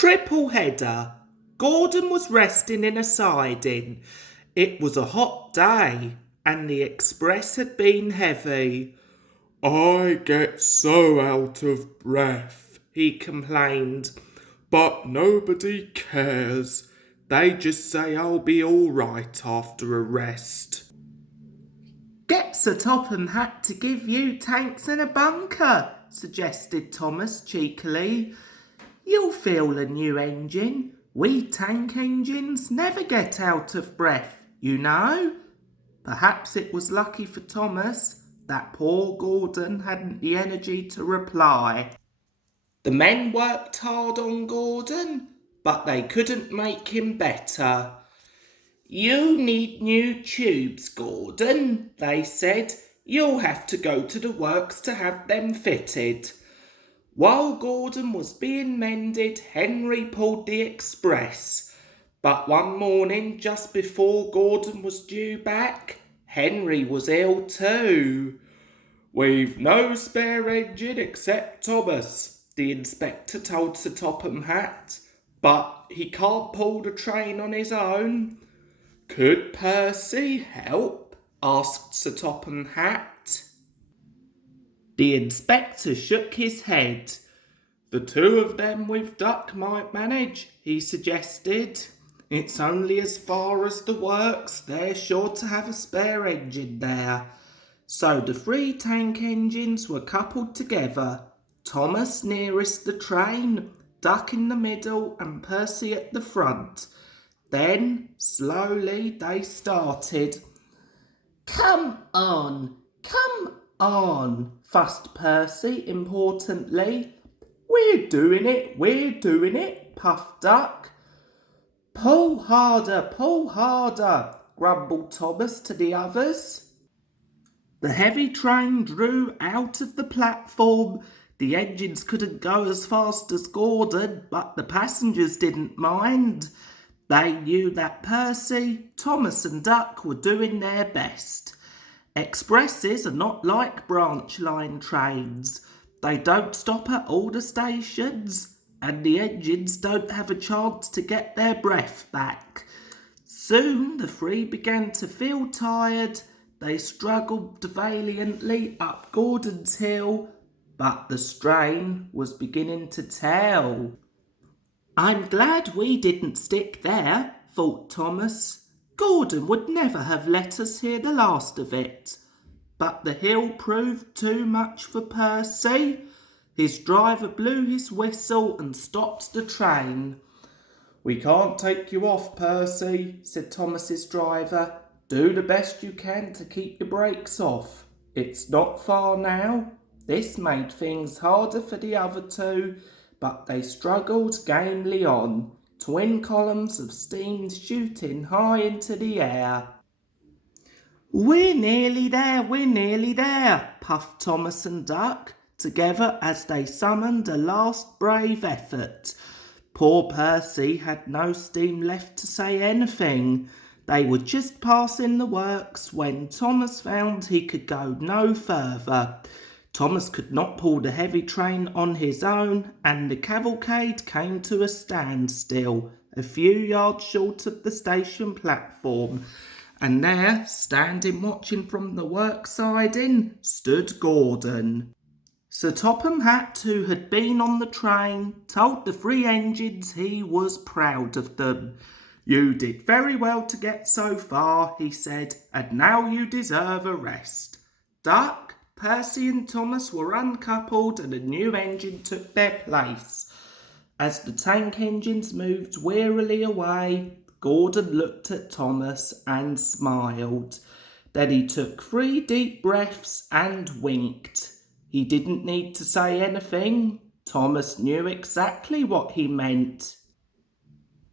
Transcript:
Triple header. Gordon was resting in a siding. It was a hot day, and the express had been heavy. "I get so out of breath," he complained, "but nobody cares. They just say I'll be all right after a rest." "Get Sir Topham Hatt to give you tanks and a bunker," suggested Thomas cheekily. "You'll feel a new engine. We tank engines never get out of breath, you know." Perhaps it was lucky for Thomas that poor Gordon hadn't the energy to reply. The men worked hard on Gordon, but they couldn't make him better. "You need new tubes, Gordon," they said. "You'll have to go to the works to have them fitted." While Gordon was being mended, Henry pulled the express. But one morning, just before Gordon was due back, Henry was ill too. "We've no spare engine except Thomas," the inspector told Sir Topham Hatt, "but he can't pull the train on his own." "Could Percy help?" asked Sir Topham Hatt. The inspector shook his head. "The two of them with Duck might manage," he suggested. "It's only as far as the works. They're sure to have a spare engine there." So the three tank engines were coupled together, Thomas nearest the train, Duck in the middle and Percy at the front. Then, slowly, they started. Come on, fussed Percy importantly. We're doing it, puffed Duck. Pull harder, grumbled Thomas to the others. The heavy train drew out of the platform. The engines couldn't go as fast as Gordon, but the passengers didn't mind. They knew that Percy, Thomas and Duck were doing their best. Expresses are not like branch line trains. They don't stop at all the stations, and the engines don't have a chance to get their breath back. Soon the three began to feel tired. They struggled valiantly up Gordon's hill, but the strain was beginning to tell. "I'm glad we didn't stick there," thought Thomas. "Gordon would never have let us hear the last of it." But the hill proved too much for Percy. His driver blew his whistle and stopped the train. "We can't take you off, Percy," said Thomas's driver. "Do the best you can to keep your brakes off. It's not far now." This made things harder for the other two, but they struggled gamely on, twin columns of steam shooting high into the air. We're nearly there, puffed Thomas and Duck, together as they summoned a last brave effort. Poor Percy had no steam left to say anything. They were just passing the works when Thomas found he could go no further. Thomas could not pull the heavy train on his own, and the cavalcade came to a standstill a few yards short of the station platform. And there, standing watching from the work siding, stood Gordon. Sir Topham Hatt, who had been on the train, told the three engines he was proud of them. "You did very well to get so far," he said, "and now you deserve a rest." Duck, Percy and Thomas were uncoupled and a new engine took their place. As the tank engines moved wearily away, Gordon looked at Thomas and smiled. Then he took 3 deep breaths and winked. He didn't need to say anything. Thomas knew exactly what he meant.